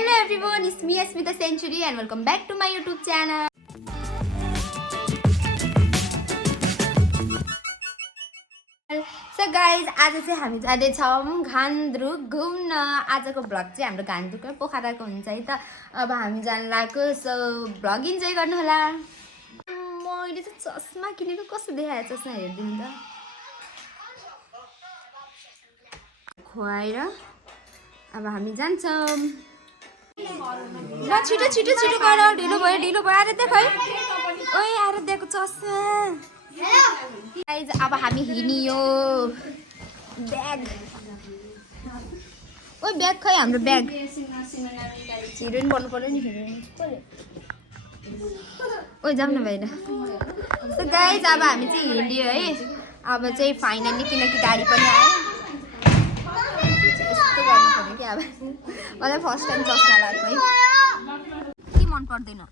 Hello everyone, it's me Asmita Century and welcome back to my YouTube channel. So guys, आज चाहिँ हामी जाँदैछौँ घान्द्रुक घुम्न। आजको भ्लग चाहिँ हाम्रो घान्द्रुककै पोखराको हुन्छ है त। अब हामी जान लागेको, सो भ्लग इन्जोय गर्नु होला। मैले चाहिँ चस्मा किनेको, कस्तो देखायो चस्मा हेर्दिनु त। खुवाएर अब हामी जान्छौँ। ल छिटो छिटो छिटो गर, ढिलो भयो आएर देख है। ओइ आएर दिएको चस्मा। गाइज अब हामी हिँडियो। ब्याग, ओइ ब्याग खै हाम्रो ब्याग। हिरोइन बन्नु पर्यो नि, हिरोइन। ओइ जाऊँ न बाहिर। सो गाइज अब हामी चाहिँ हिँडियो है। अब चाहिँ फाइनली किनकि गाडी पनि आयो। यस्तो गर्नु पर्यो कि अब मलाई फर्स्ट टाइम चस्मा लगाएको है। के मन पर्दैन ल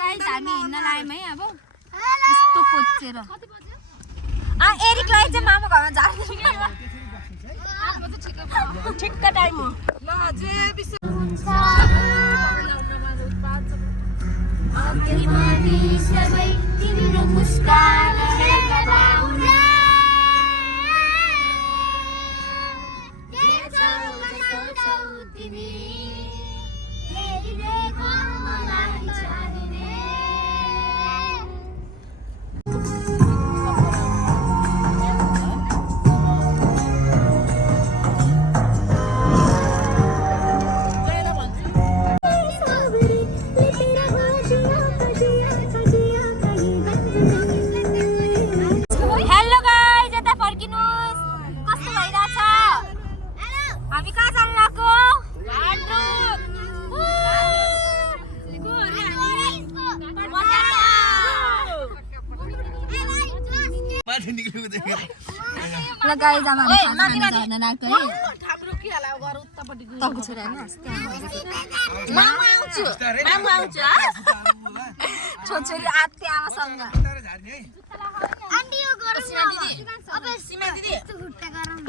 गाइज हामी हिँड्न लाग्यौँ है। अब यस्तो कोचेर एरिकलाई चाहिँ मामा घरमा झार्नु ठिक्क टाइम हो। ल गाइज अब हामी खाना जान लाग्यो है। तको छोरा हैन अस्ति मामा आउँछु छोरी आत्ते आमासँग। आन्टी यो गरौँ न अब सीमा दिदी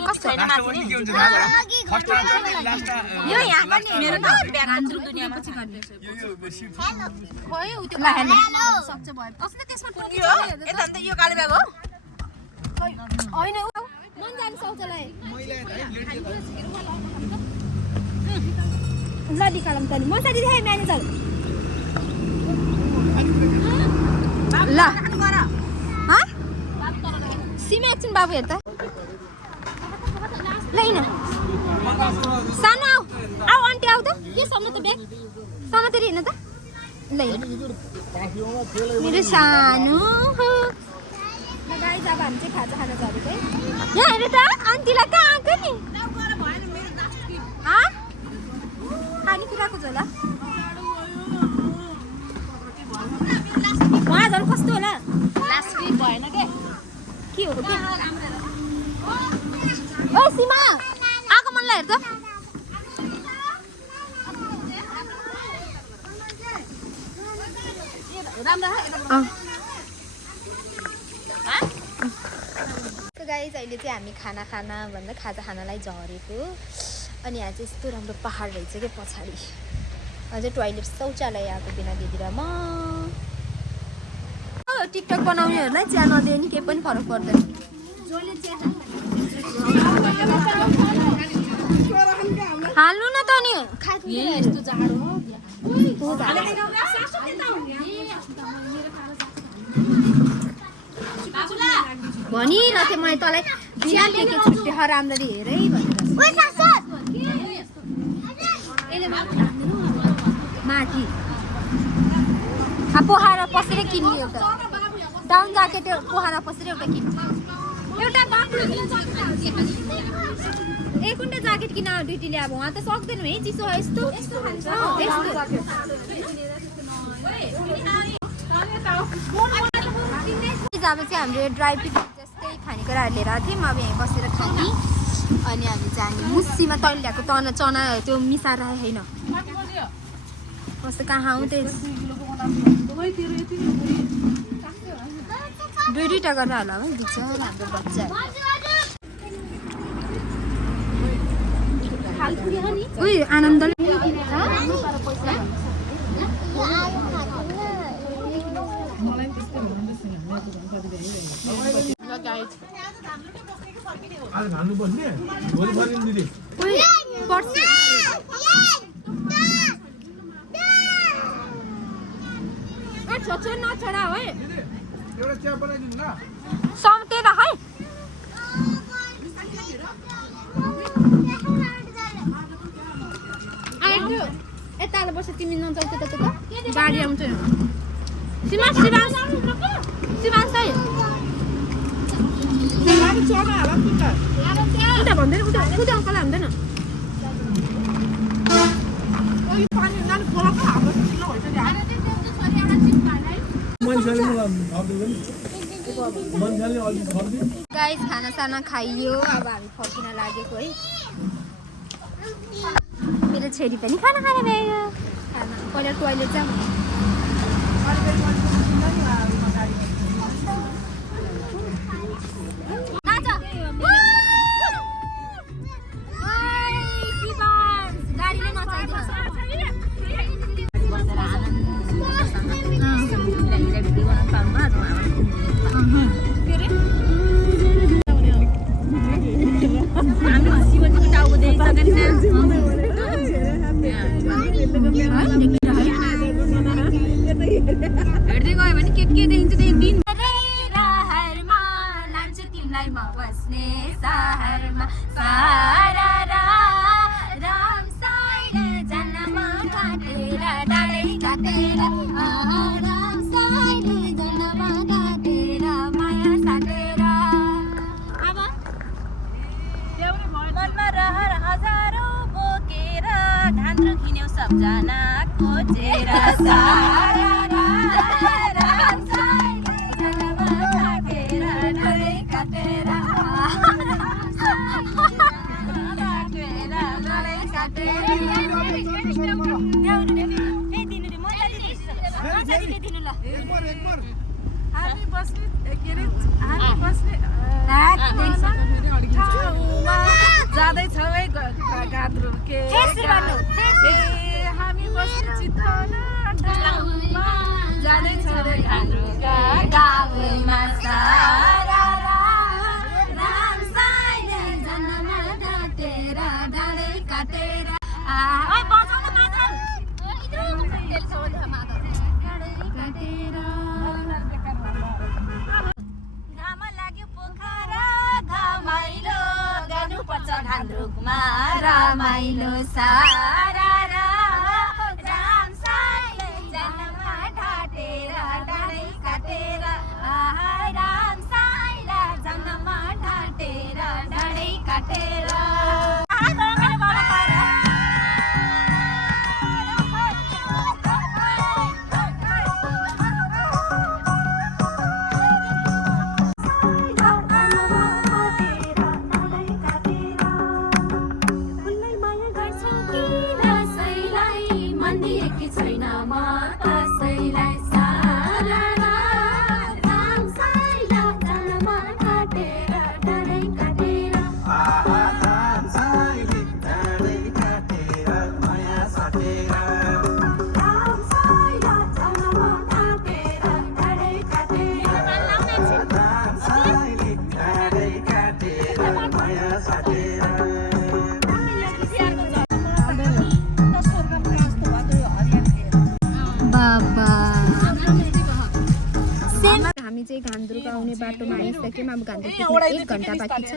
कस्तो हैन माथि यो यहाँ पनि मेरो त ब्याग घान्द्रुक दुनिया पछि गर्दैछ। खोइ उति ल हेर्नु सक्छ भयो कसले त्यसमा पुग्यो। यता त यो कालो ब्याग हो हैन मन जान्छ शौचालय ल निकालम तनी म साथी देखाइ म्यानेजर ल गर ह सीमा एकछिन बाबु हेर त लैन सानो आऊ आन्टी आऊ त के सम्म त ब्याग समातेर हिँड्न त लै मेरो सानो गाइज अब हामी चाहिँ खाजा खाना झरेको है। यहाँ हेर त आन्टीलाई कहाँ आएको नि खानेकुराको झोला उहाँ झन् कस्तो होला लास्ट भएन के हो के ओ सीमा आएको मनलाई हेर त गाइज अहिले चाहिँ हामी खाना भन्दा खाजा खानालाई झरेको। अनि यहाँ चाहिँ यस्तो राम्रो पहाड रहेछ क्या पछाडि। अझै टोइलेट शौचालय आएको बिना दिदीरमा टिकटक बनाउनेहरूलाई चिया नदिए नि केही पनि फरक पर्दैन। हाल्नु न त नि यस्तो जाडो भनिरहेको थिएँ मैले तँलाई बिना के छुट्टी राम्ररी हेरै भनेर माथि पोखरा पसेर किन्ने एउटा डाउन ज्याकेट पोखरा पसेर एउटा किन्नु एउटा एकवटा ज्याकेट किन दुईटीले अब उहाँ त सक्दैन है चिसो है यस्तो अब चाहिँ हाम्रो ड्राई पिकनिक जस्तै खानेकुराहरू लिएर आएको थियौँ। अब यहीँ बसेर खाने अनि हामी जाने मुस्सीमा तैँले ल्याएको चना त्यो मिसाएर होइन कस्तो कहाँ आउँ त्यही दुईटा गरेर होला है बिच हाम्रो बच्चा उही आनन्दले भन्ने भोलि फर्किनु दिदी छोड्छ नछोडा है एउटा चिया बनाइदिनु न सम्तेर है यता बस्छ तिमी नचाउ त्यता गाडी आउँछ सिमास है उता भन्दैन उता अङ्कल हान्दैन गाइस खाना खाइयो अब हामी फर्किन लागेको है मेरो छोरी पनि खाना खान भ्यायो खाना पहिला टोइलेट जाऊँ हेर्दै गयो भने के देखिन्छ दिन रहरमा लान्छु तिमीलाई म बस्ने सहरमा सारा राम साइड जन्म काटेर डाँडै काटेर राम साइड जन्म काटेर माया साटेर अब मनमा रहर हजारौँ बोकेर धान्द्रो किन्यौ सबजना खोजेर सारा जाँदैछौ है गाद्रो के हामी बस्ने चितवन ठाउँमा जाँदैछौ रे गाद्रोका गाउँमा सारा राम साइड जन्म काटेर डाँडै काटेर ओइ बजाउन मादल घाम लाग्यो पोखरा घमाइलो गर्नुपर्छ ढान्द्रुकमा रमाइलो सारा राम साइड जन्म ढाटेर डाँडै काटेर राम साइड जन्म ढाटेर डाँडै काटेर हामी चाहिँ घान्द्रुक आउने बाटोमा आइसक्यौँ अब घान्द्रुक 1 घन्टा बाँकी छ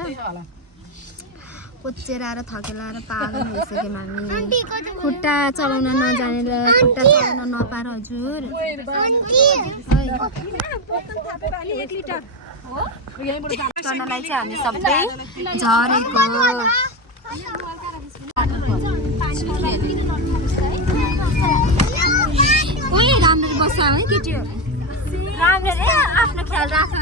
कोचेर आएर थकेर आएर पागल भइसक्यौँ हामी खुट्टा चलाउन नजानेर खुट्टा चलाउन नपाएर हजुर गर्नलाई चाहिँ हामी सबै झरेको राम्ररी बस्छ है केटीहरू राम्ररी आफ्नो ख्याल राख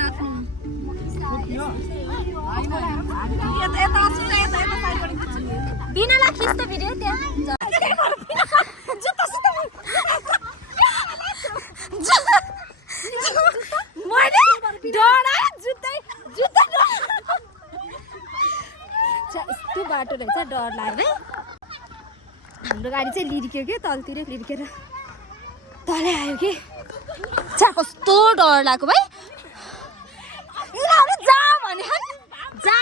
बिनालाई खिच्छ भिडियो त्यहाँ यस्तो बाटो रहेछ डर लाग्यो हाम्रो गाडी चाहिँ लिर्क्यो क्या तलतिर लिर्केर तलै आयो कि कस्तो डर लाग्यो भाइ जा भने जा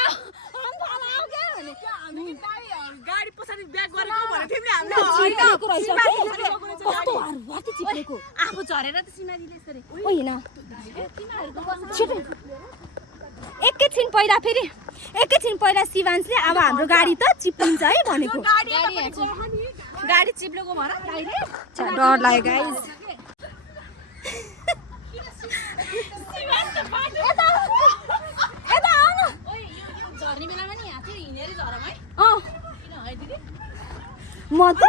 गाडी पछाडि ब्याक गरेको भने तिमीले हामीले आफू झरेर त सिमारीले यसरी होइन एकैछिन पहिला शिवांशले अब हाम्रो गाडी त चिप्लिन्छ है भनेको गाडी चिप्लेको भएर डर लाग्यो गाइस झर्ने बेलामा नि यहाँ चाहिँ हिँडेर झरौँ है म त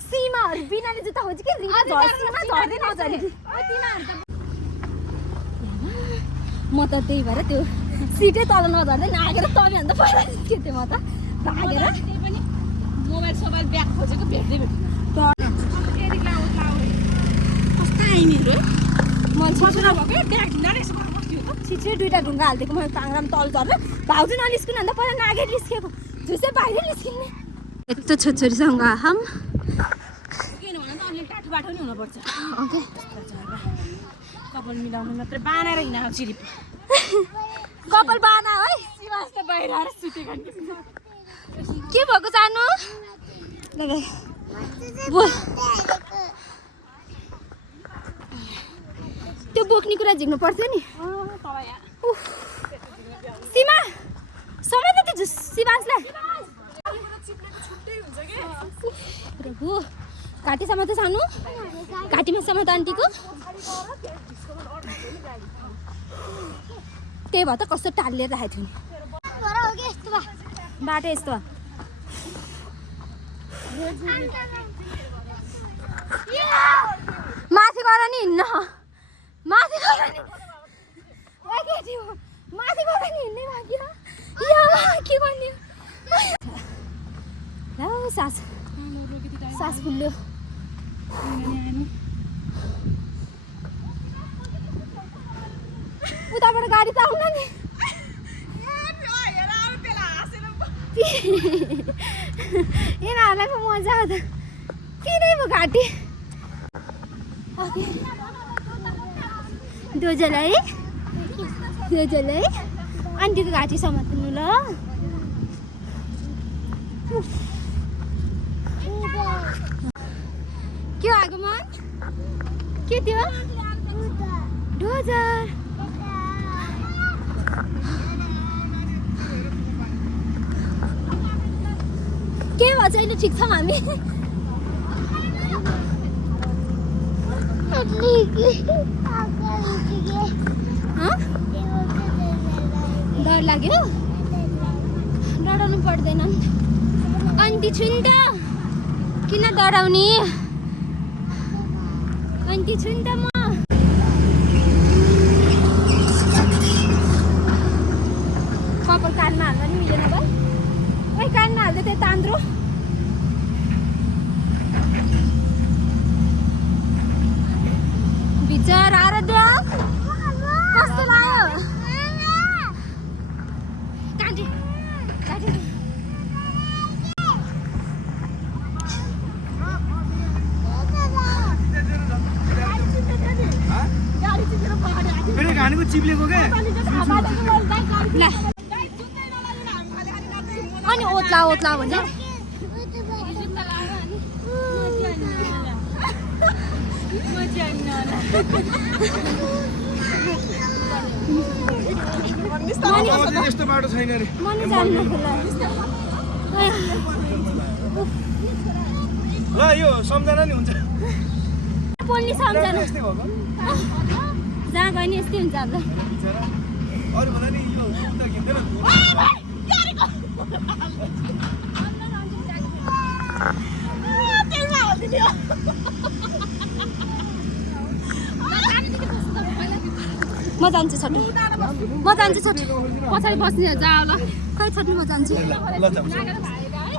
सीमाहरू बिनाले जुत्ता खोज्छु कि सीमा झर्दै नझर्ने म त त्यही भएर त्यो सिटै तल नझर्दै नागेर तलभन्दा पहिला निस्केँ थिएँ म त भागेर त्यही पनि मोबाइल सोबाइल ब्याग खोजेको भेट्दै कस्तो आइमीहरू म भएको ब्याग ढिँडा रहेछ बस्यो त छिटै दुईवटा ढुङ्गा हालिदिएको मैले ताङराम तल झरेर भाउजू ननिस्किनु भन्दा पहिला नागेर निस्केको झुसै बाहिरै निस्किने यस्तो छोरीसँग हम किन भन त अलि टाठो बाटो नि हुनुपर्छ ओके कपाल मिलाउनु मात्रै बानेर हिँडाएको चिरिप कपाल बाना है शिवास त बाहिर आएर सुतेको के भएको जानु त्यो बोक्ने कुरा झिक्नु पर्छ नि सीमा समय त त्यो शिवांशलाई प्रभु घाँटीसम्म त सानो घाँटीमा सम्म त आन्टीको त्यही भएर त कस्तो टालिएर राखेको थियो नि बाटो यस्तो माथि गएर नि हिँड्न माथि गएर नि हिँड्नै लाग्यो के गर्ने सास फुल्यो उताबाट गाडी त आउन नि यिनीहरूलाई पो मजा आउँछ किनै पो घाँटी दोजलाई आन्टीको घाँटी समात्नु ल के आगमन के त्यो डोजर के भन्छ अहिले ठिक छौँ हामी डर लाग्यो डराउनु पर्दैन आन्टी छु नि त किन डराउने आन्टी छु नि त म कपाल कानमा हाल्न नि मिलेन भाइ ओइ कानमा हाल्दै त्यो तान्द्रो बिचार आराध्या कस्तो लाग्यो काटी फेरि घानीको चिप्लेको के ल अनि ओत्ला भने यस्तो बाटो छैन रे मनी जान्नु ल यो सम्झना नि हुन्छ पोल्ने सम्झना यस्तै भएको जहाँ गयो नि यस्तै हुन्छ अब अरू भन्दा नि यो उता किन्दैन म जान्छु छोटो पछाडि बस्ने जा ल खै छोटो म जान्छु ल जाऊ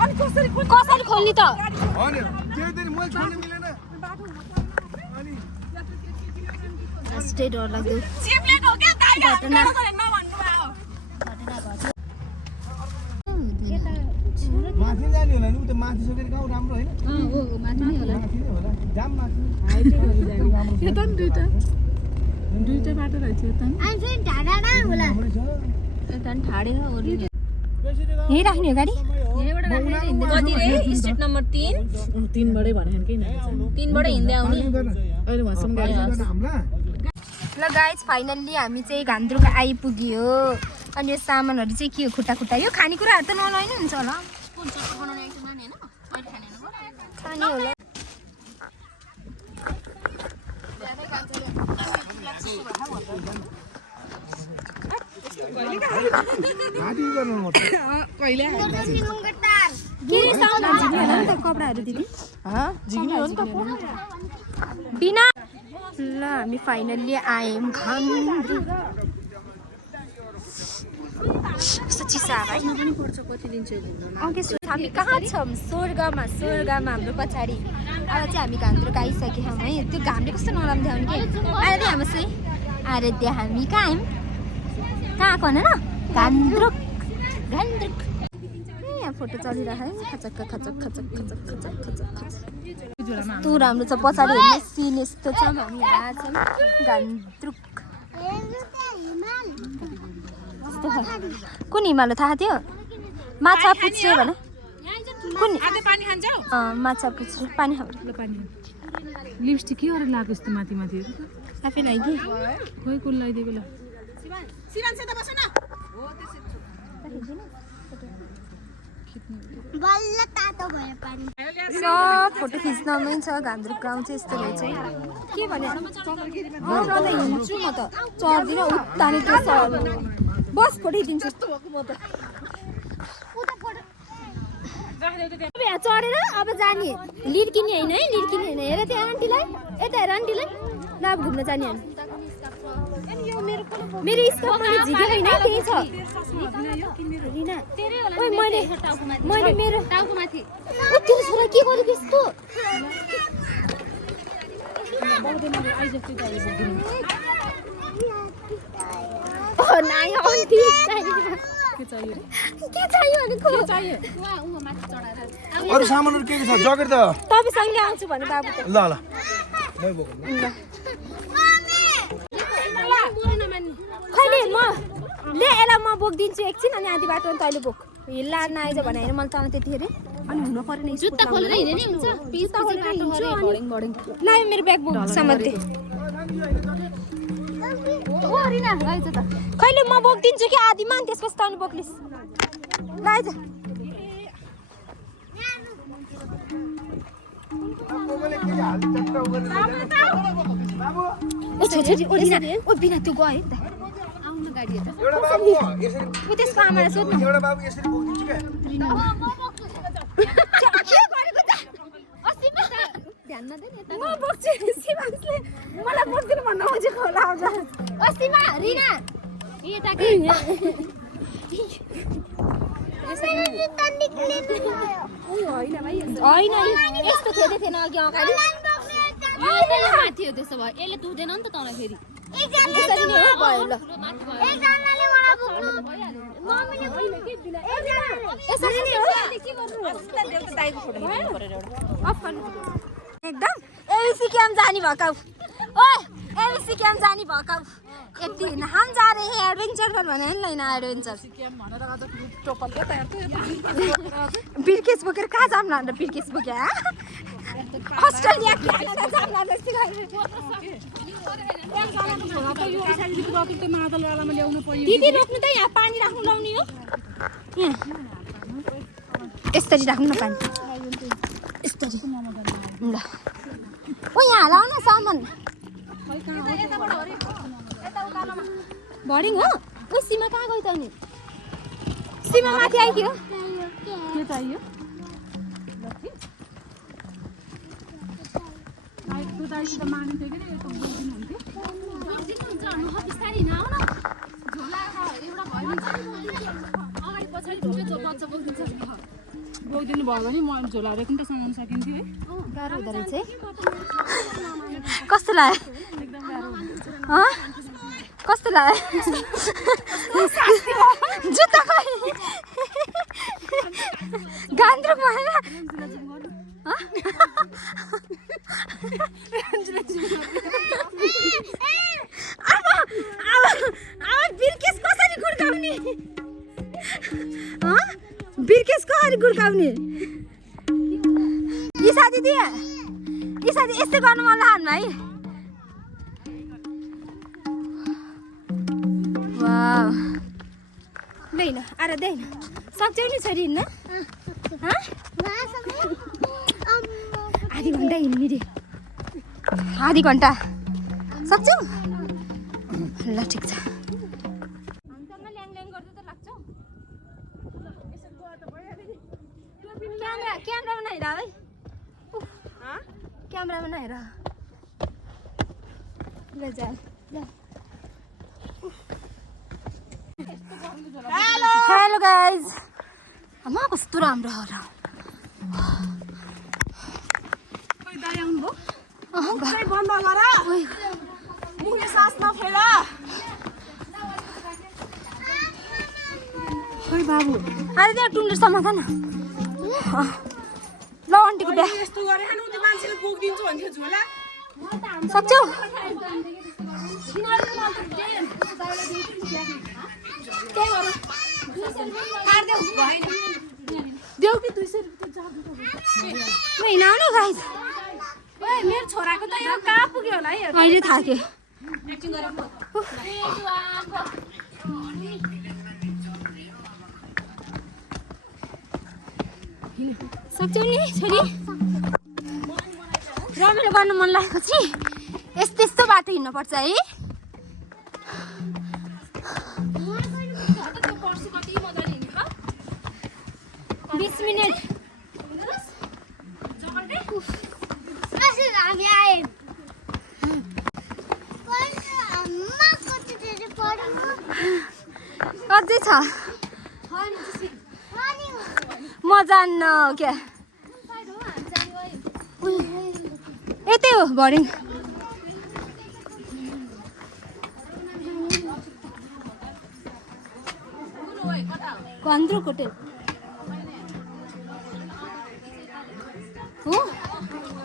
अनि कसरी कसरी खोल्ने त अनि त्यही त नि मैले छोड्न मिलेन अनि यस्तै डर लाग्यो चिप्लेको हो क्या दाइ घटना नभन्नु भयो माथि जाने होला नि उता माथि सकेर गाउँ राम्रो होइन माथि नै होला माथि नै होला जाम माथि यो त नि दुईटा बाटो रहेछ यो त नि यता नि ठाडै हो यहीँ राख्ने हो गाडी यहीँबाट कति रे स्ट्रिट नम्बर 3 3बाटै भने केही न 3 बाट हिँड्दै आउने अहिले भसम गाडी ल गाइज फाइनल्ली हामी चाहिँ घान्द्रुक आइपुग्यो अनि यो सामानहरू चाहिँ के हो खुट्टा खुट्टा यो खानेकुराहरू त नलैनै हुन्छ होला खाने होला कपडाहरू दिदी बिना ल हामी फाइनल्ली आयौँ घान्द्रुक कस्तो चिसा है अघि हामी कहाँ छौँ स्वर्गमा हाम्रो पछाडि अब चाहिँ हामी घान्द्रुक आइसक्यौँ है त्यो घामले कस्तो नराम्रो देखाउने कि अहिले हाम्रो चाहिँ आएर त्यहाँ हामी कहाँ आयौँ कहाँ आएको होइन घान्द्रुक यहाँ फोटो चलिरहेको है खचक खचक खचक खचक खचक खचक खचक यस्तो राम्रो छ पछाडि हेर्ने सिन यस्तो छ हामी यहाँ छौँ घान्द्रुक कुन हिमाल थाहा थियो माछा पुच्छ्रे भने कुन माछा पुच्छ्रे पानी लिपस्टिक के गरेर लगाएको यस्तो माथि माथि आफै लागि खोइ कुन लगाइदिएको ल सब फोटो खिच्नमै छ घान्द्रुक गाउँ चाहिँ यस्तो रहेछ के भने हिँड्छु म त चढ्दिनँ उत्ताने त्यो बस फोटो दिन्छु चढेर अब जाने लिड किन्ने होइन है लिड किन्ने होइन हेर त्यहाँ आन्टीलाई यता हेर आन्टीलाई ल अब घुम्न जाने हामी मेरो स्कर्ट मैले झिकेको होइन त्यही छ मैले मेरो टाउकोमाथि तेरो छोरा के गरेको यस्तो के चाहियो अरू सामानहरू के छ जकेट त तपाईँसँगै आउँछु भने बाबु त ल ल मै बोक्नु खैले म ले यसलाई म बोकिदिन्छु एकछिन अनि आधी बाटो तैँले बोक हिल्ला नआइज भने होइन मैले तँलाई त्यतिखेर अनि हुन परेन जुत्ता खोलेर हिँड्ने नि हुन्छ जुत्ता खोलेर हिँड्छु अनि ल मेरो ब्याग बोक समात्दै खैले म बोकिदिन्छु कि आधीमा अनि त्यसपछि तँले बोक्लिस् ल आइज ओ बिना त्यो गयो त आउनु गाडी त उ त्यसको आमालाई सोध्नु एउटा बाबु यसरी बोकिदिन्छु के के गरेको त असीमा ध्यान नदेन यता म बोक्छु सिमासले मलाई बोक्दिनु भन्न खोजेको होला आउँछ असीमा रिना यता के होइन यस्तो थियो थिएन अघि अगाडि माथि हो त्यसो भए यसले तुर्दैन नि त तँलाई फेरि यसरी नै हो भयो ल यसरी नै हो एकदम एबीसी क्याम्प जाने भकाउ ओए एबीसी क्याम्प जाने भकाउ यति हम जा रहे हैं एडवेंचर पर भने नि लैन एडवेंचर बिर्केस बोकेर कहाँ जाम लान्छ बिर्केस बोके अस्ट्रेलिया क्यानाडा जाम लान्छ दिदी रोक्नु त यहाँ पानी राख्नु लाउने हो यसरी राख्नु न पानी यसरी ल ओ यहाँ लाउ न सामान भरिङ हो ओ सीमा कहाँ गयो त अनि सीमा माथि आइदियो के चाहियो बोकिदिनु भयो भने म झोला रेख्नु त सामान सकिन्थ्यो है गाह्रो हुँदो रहेछ है कस्तो लाग्यो कस्तो लाग्यो जुत्ता खै घान्द्रुक भएन अब बिर्केस कसरी गुड्काउने बिर्केसको कसरी गुर्काउने ईशा दिदी यस्तो गर्नु मन लाग्यो भाइ वाउ देन आएर देन सक्छौ नि छोरी हिँड्न आधी घन्टा हिँड्ने रे आधी घन्टा सक्छौ ल ठिक छ क्यामेरामा नहेर है क्यामेरामा नहेर ल जा हेलो गाइज आमा कस्तो राम्रो हो र बन्द गर मुखले सास नफेर खोइ बाबु अरे त्यहाँ टुन्डर समाधान ल आन्टीको बिहा यस्तो गरे खानु त्यो मान्छेले बोकिदिन्छु भन्थ्यो झोला सक्छौ देऊ कि 200 रुपैयाँ हिँडाउनु गाइज मेरो छोराको त यो कहाँ पुग्यो होला है अहिले थाक्यो सक्छौ नि छोरी रमाइलो गर्नु मन लागेको छ यस्तो बाटो हिँड्नुपर्छ है 20 मिनट अझै छ म जान्न क्या यतै हो भरिङ कन्द्रुक होटेल हो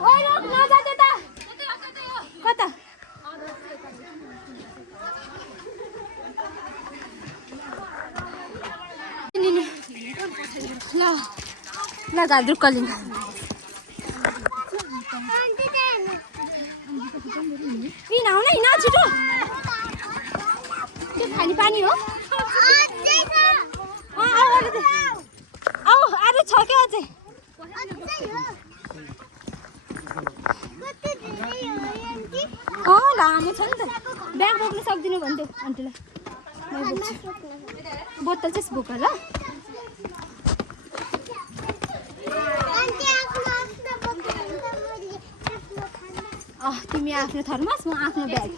ओइ रोक नजा त्यता कता ल ल गाड्रुक कलिङ हिँडाउन हिँड छिटो त्यो खाने पानी हो अरू छ क्या अझै लामो छ नि त ब्याग बोक्नु सक्दिनँ भन्थ्यो आन्टीलाई बोतल चाहिँ बोक ल तिमी आफ्नो थर्मस म आफ्नो ब्याग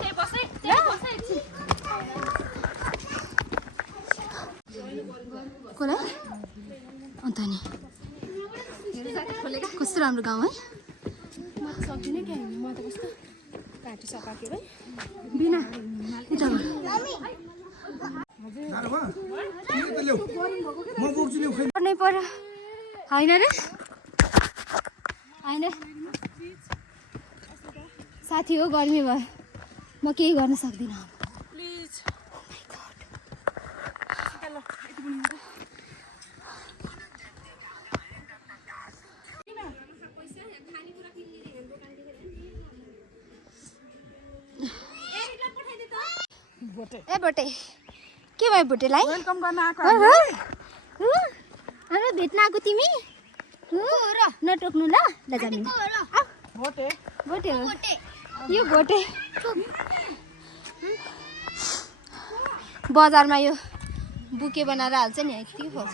कसलाई अन्त नि कस्तो राम्रो गाउँ है म त सक्दिनँ क्या म त कस्तो काटी सकाक्यो है बिना पढ्नै पर्यो होइन रे होइन साथी हो गर्मी भयो म केही गर्न सक्दिनँ प्लिज ए बोटे के भयो भोटेलाई वेलकम गर्न आएको हाम्रो भेट्न आएको तिमी नटोक्नु ल जानु भोटे भोटे हो यो भोटे बजारमा यो बुके बनाएर हाल्छ नि के खोज्छ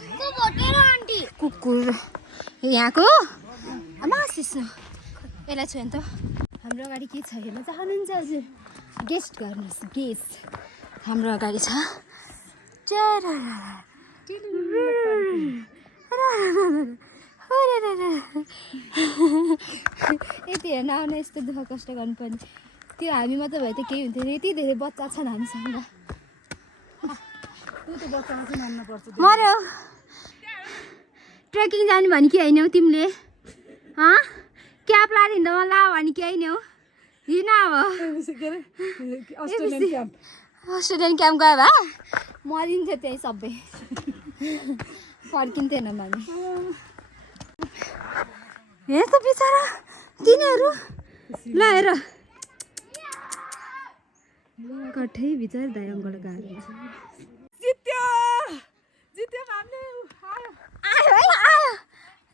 कुकुर यहाँको सिस्नु यसलाई छोयो नि त हाम्रो अगाडि के छ हेर्न चाहनुहुन्छ हजुर गेस्ट गर्नुहोस् गेस्ट हाम्रो अगाडि छ यति हेर्न आउनु यस्तो दुःख कष्ट गर्नुपर्ने त्यो हामी मात्रै भए त केही हुन्थेन यति धेरै बच्चा छन् हामीसँग मर्यो ट्रेकिङ जानु भने कि होइन हौ तिमीले क्याप लाएर हिँड्दा मन ला भने कि होइन हौ हिँड अब अस्ट्रेलियन क्याम्प गयो भए मरिन्थ्यो त्यही सबै फर्किन्थेन मामी हेर त बिचरा तिनीहरू लाएर कठै बिचरा दाइ अङ्कल गाह्रो जित्यो जित्यो हामीले आयो आयो है आयो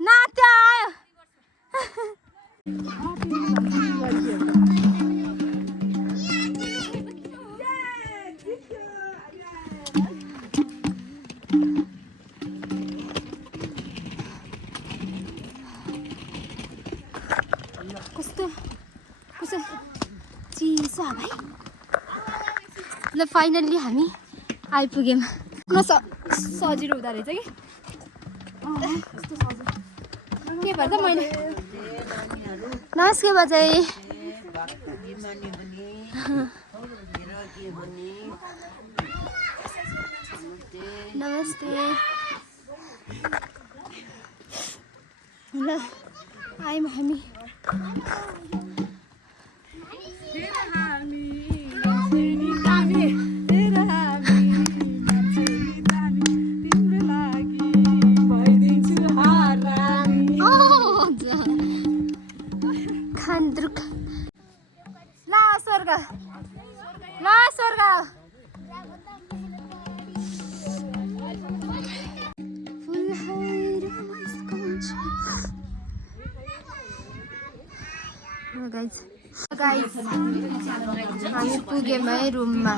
नाच्यो आयो कस्तो कस्तो चिसो भाइ ल फाइनल्ली हामी आइपुग्यौँ न सजिलो हुँदो रहेछ कि के भन्छ मैले नमस्ते बजाइ नमस्ते ल आयौँ हामी खान्द्रुक ला स्वर्ग ला स्वर्ग गाइस हामी पुग्यौँ है रुममा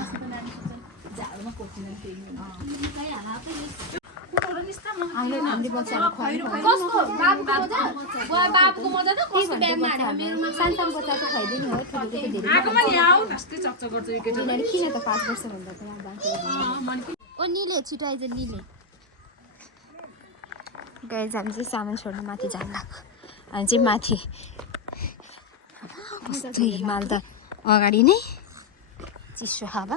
हामीले बच्चाहरू खुवाउनु बाबुको मजा त कस्तो ब्यागमा सानसानो बच्चा त खुवाइदिने हो ठुलोको त धेरै यिनीहरू किन त 5 वर्षभन्दा त बाँकी ओ निले छिटो आइज निले गाइज हामी चाहिँ सामान छोड्नु माथि जानु लाग्यो हामी चाहिँ माथि कस्तो हिमाल त अगाडि नै चिसो हावा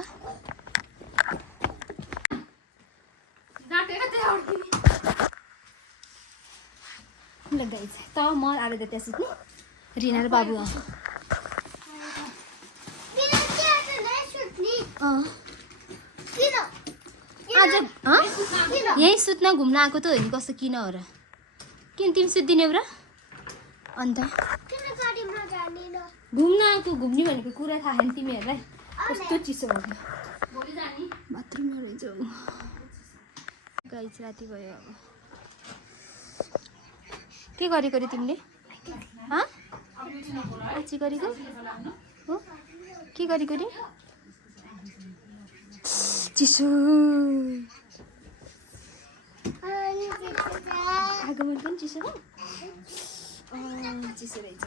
ल गाइज त म आएर त त्यहाँ सुत्ने रिना र बाबु आज यहीँ सुत्न घुम्न आएको त हो नि कस्तो किन हो र किन तिमी सुत्दिने र अन्त घुम्न आएको घुम्ने भनेको कुरा थाहा छैन तिमीहरूलाई कस्तो चिसो भयो बाथरुममा रहेछौ गाइज राति भयो अब के गरेको रे तिमीले पछि गरेको हो के गरेको रे चिसो आगोमा पनि चिसो हो चिसो रहेछ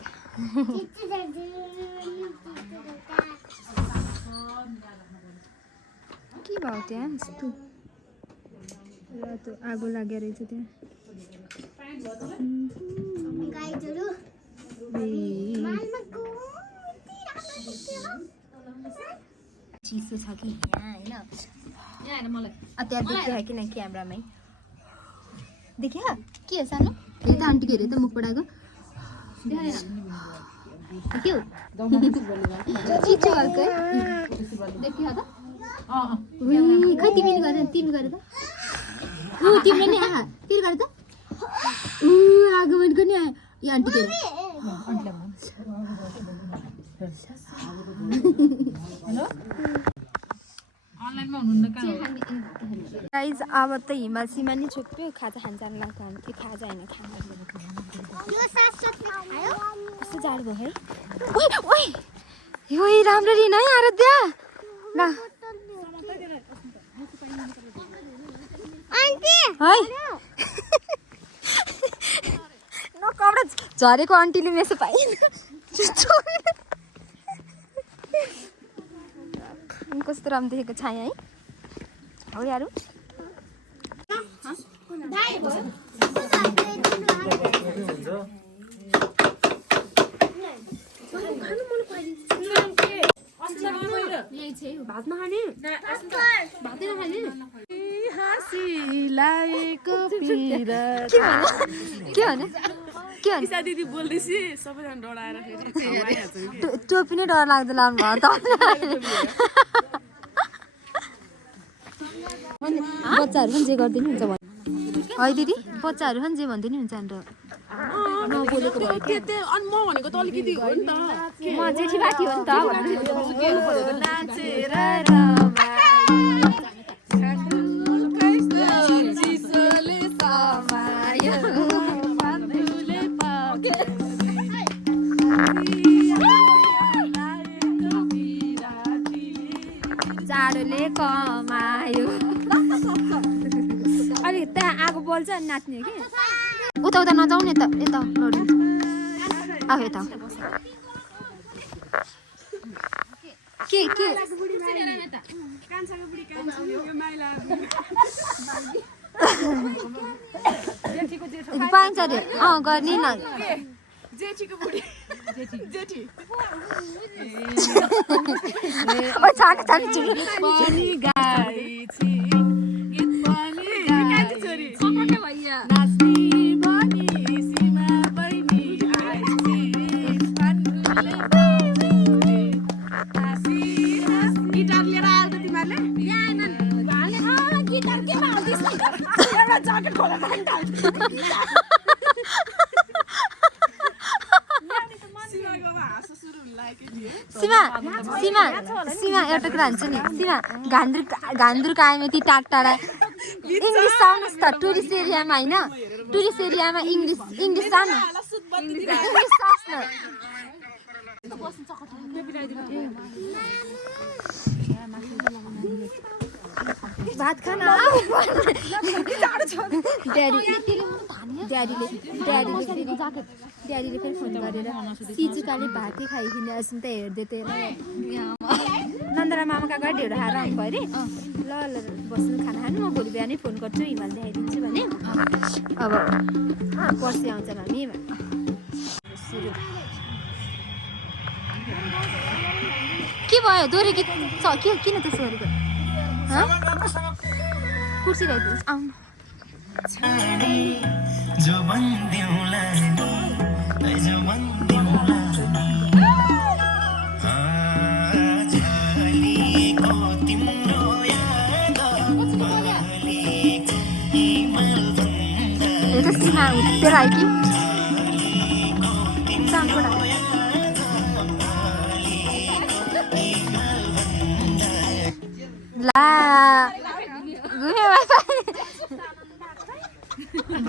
के भयो त्यहाँ यस्तो रातो आगो लागेको रहेछ त्यहाँ चिसो छ कि यहाँ होइन मलाई त्यहाँ देखियो किन क्यामेरामै देखियो के हो सानो हेर त आन्टीको हेरे त मुखबाट आएको के हो चिसो भएको देखियो त खै तिमीले गरेर त तिमीले नि आहा फेरि गर त आगमनको नि आयो यो आन्टीको गाइज अब त हिमाल सीमा नि छोप्यो खाजा खान जानु लाग्छ हामी त्यो खाजा होइन खाना कस्तो जाडो भयो है ओइ यो राम्ररी नै आराध्या ल है न कपडा झरेको आन्टीले मेसो पाएन कस्तो राम्रो देखेको छाया है हो यारु भात नखाने भातै नखाने के भने ईशा दिदी बोल्दैछ सबैजना डराएर फेरि टोपी नै डर लाग्दो लानु भयो बच्चाहरू पनि जे गरिदिनु हुन्छ है दिदी बच्चाहरू पनि जे भन्दै नि हुन्छ भनेर नबोलेको भयो क्या अनि म भनेको त अलिकति हो नि त म जेठी बाटी हो नि त नाचेर चिसोले समायो जाडोले कमायो अलिक त्यहाँ आगो बल्छ अनि नाच्ने कि उता उता नजाऊ नि यता लड्नु अब यता के पाइन्छ अरे गर्ने न जेठीको बुढी जेठी छाक पनि गाई गीत पनि गाई नाच्ने भनी सीमा बहिनी आइछि पाण्डुले हाँसी गिटार लिएर आयो त तिमीहरूले गिटार के हाल्दैछ एउटा ज्याकेट खोला सीमा एउटा कुरा हुन्छ नि सीमा घान्द्रुक आएमा ती टाढा इङ्ग्लिस आउनुहोस् त टुरिस्ट एरियामा होइन टुरिस्ट एरियामा इङ्ग्लिस जानु इङ्ग्लिस सास्नु भात खाना ड्याडीले फेरि फोन गरेर सिजुकाले भातै खाइदिने अस्ति त हेर्दै थियो नन्दरा मामा काका ढेँडो खाएर आउनु भयो अरे ल बस्नु खाना खानु म भोलि बिहानै फोन गर्छु हिमाल देखाइदिन्छु भने अब पर्सि आउँछ हामी के भयो दोहोरी गीत छ किन त्यसो गरेको कुर्सी ल्याइदिनुहोस् आउनु सीमा उत्तिर आयो कि ला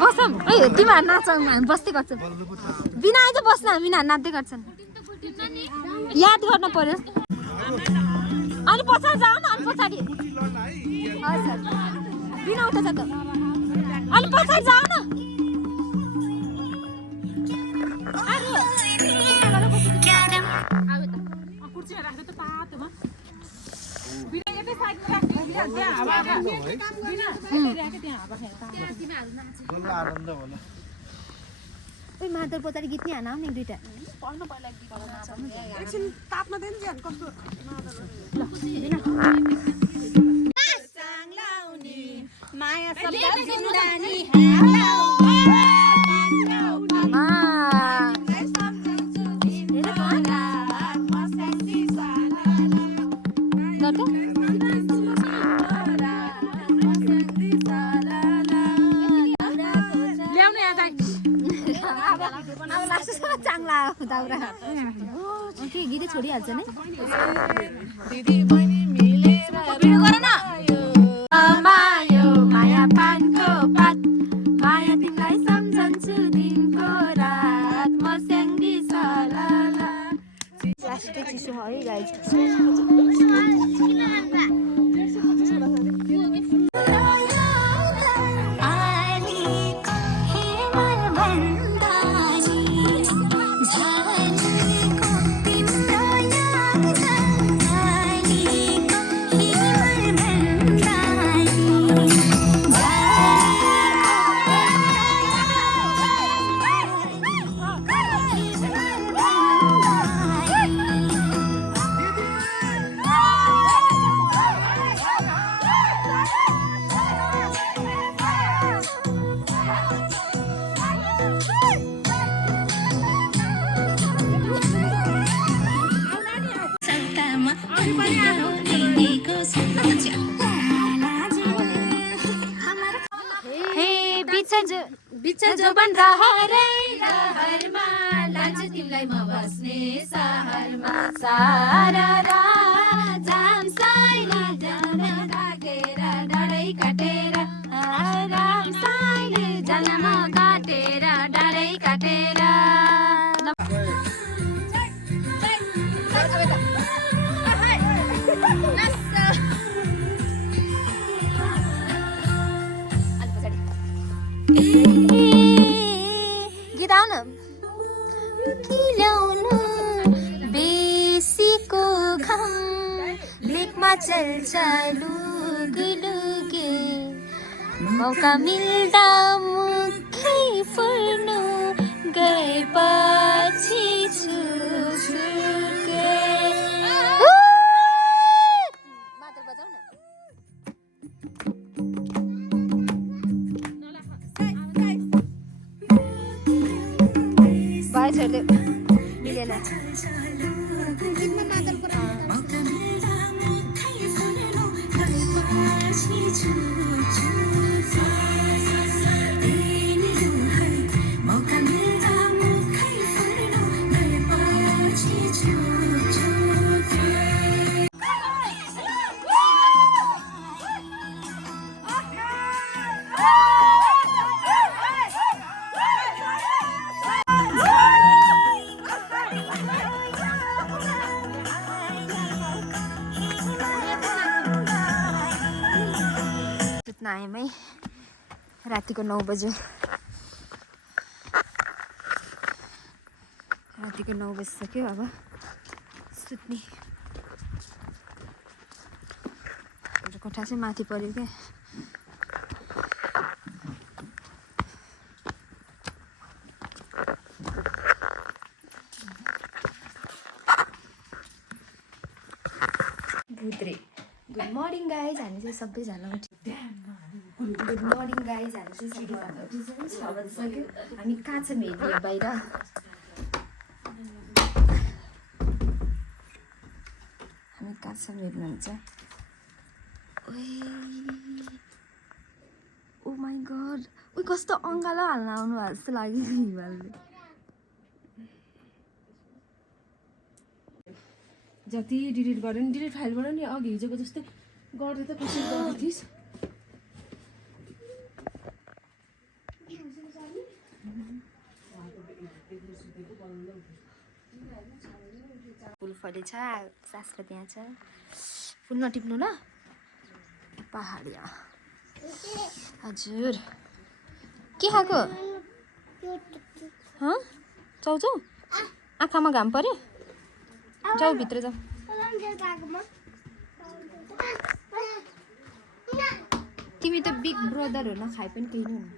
बसौँ ए तिमीहरू नाच्छौ हामी बस्दै गर्छौँ बिना आइज बस्न हामी नाच्दै गर्छन् याद गर्न पर्यो अनि पछाडि जाऊ न अनि पछाडि हजुर बिना उता छ त अनि पछाडि जाऊ न मादर पछाडि गीत नि हान नि दुईटा माया शब्द चाङ्ला दाउरा के गीतै छोडिहाल्छ नि माया पानको पात माया तिमीलाई सम्झन्छु दिनको रात म स्याङ्गी सलाला प्लास्टिक चिसो है गाइस बिच जोबन रहरमा लान्छु तिमीलाई म बस्ने सहरमा सारा रात जाम साइली जान लागेर डाँडै काटेर राम साइली जन्म काटेर डाँडै काटेर गीत आउन ल्याउन बेसीको घाम लेकमा चल्छ लुगे मौका मिल्दा मुखै फुल्नु गएपछि छुछुके मात्र बजाउ न बाई छोड्दै मिलेन आएमै रातिको 9 बजे रातिको 9 बजिसक्यो अब सुत्ने कोठा चाहिँ माथि पर्यो क्या भुत्रे गुड मर्निङ गाइज हामी चाहिँ सबैजना गुड मर्निङ गाइज हामी चाहिँ सबैजना उठिसक्यो 6 बजिसक्यो हामी कहाँ छ भेट्यो बाहिर हामी कहाँ छ भेट्नुहुन्छ ओ माई गड ओ कस्तो अङ्गालो हाल्न आउनु भएको जस्तो लाग्यो हिमालले जति डिलिट गर्यो नि डिलिट फाइलबाट नि अघि हिजोको जस्तै गर्दै त कोसिस गर्दै थिइस् फुल फलेछ सासको त्यहाँ छ फुल नटिप्नु ल पहाडिया हजुर के खाएको चाउचाउ आँखामा घाम पर्यो जाऊ भित्र जाऊ तिमी त बिग ब्रदर हो नखाए पनि केही नै हुनु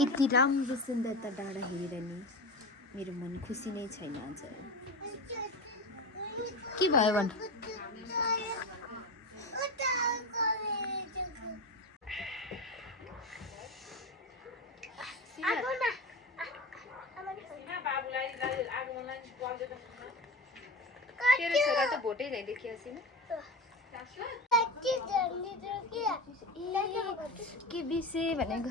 यति राम्रो सुन्दरता डाँडा हेरेर नि मेरो मन खुसी नै छैन आज के भयो भन् तेरो छोरा त भोटै झैँ देखिहाल्छ के विषय भनेको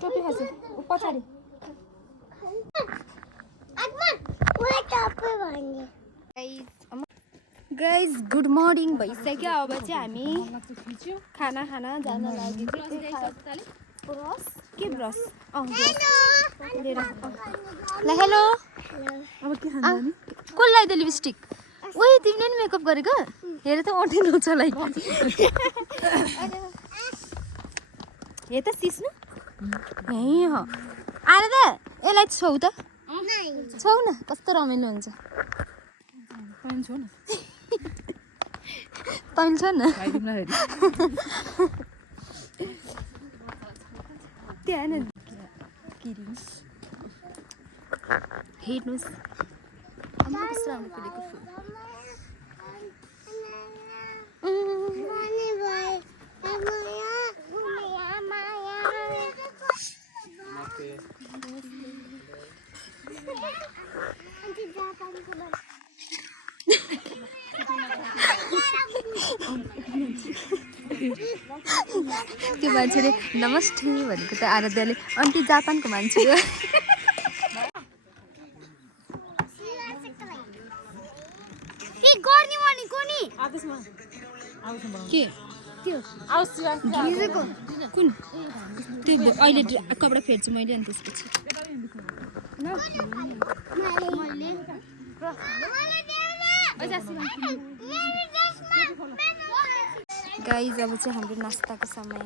टोपी खान्छ पछाडि गाइज गुड मर्निङ भइसक्यो अब चाहिँ हामी खाना खाना जान लागेको ब्रस के ब्रस लिएर ल हेलो अब के खान्छ कसलाई त लिपस्टिक ओए तिमीले नि मेकअप गरेको हेर त ओठे नचलाइ हे त सिस्नु यहीँ हो आएर त यसलाई छौ त छौ न कस्तो रमाइलो हुन्छ तैँले छ न त्यहाँ न हेर्नुहोस् कस्तो राम्रो फुलेको फुल त्यो मान्छेले नमस्ते भनेको त आराध्यले अन्ति जापानको मान्छे हो के कुन त्यो अहिले कपडा फेर्छु मैले अनि त्यसपछि गाइज अब चाहिँ हाम्रो नास्ताको समय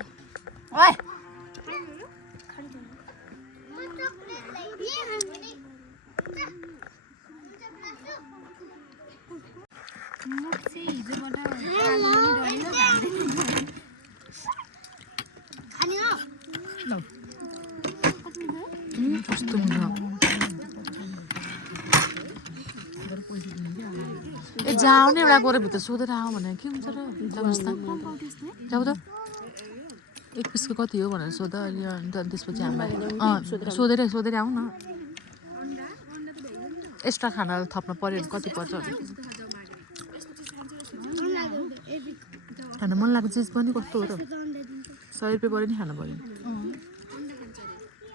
जाऊ न एउटा गएर भित्र सोधेर आऊ भनेर के हुन्छ र जानुहोस् त जाऊ त एक पिसको कति हो भनेर सोध अहिले अन्त त्यसपछि हामीलाई सोधेर आऊ न एक्स्ट्रा खाना थप्न पर्यो भने कति पर्छ खान मन लागेको चिज पनि कस्तो हो र 100 रुपियाँ पऱ्यो नि खानु पऱ्यो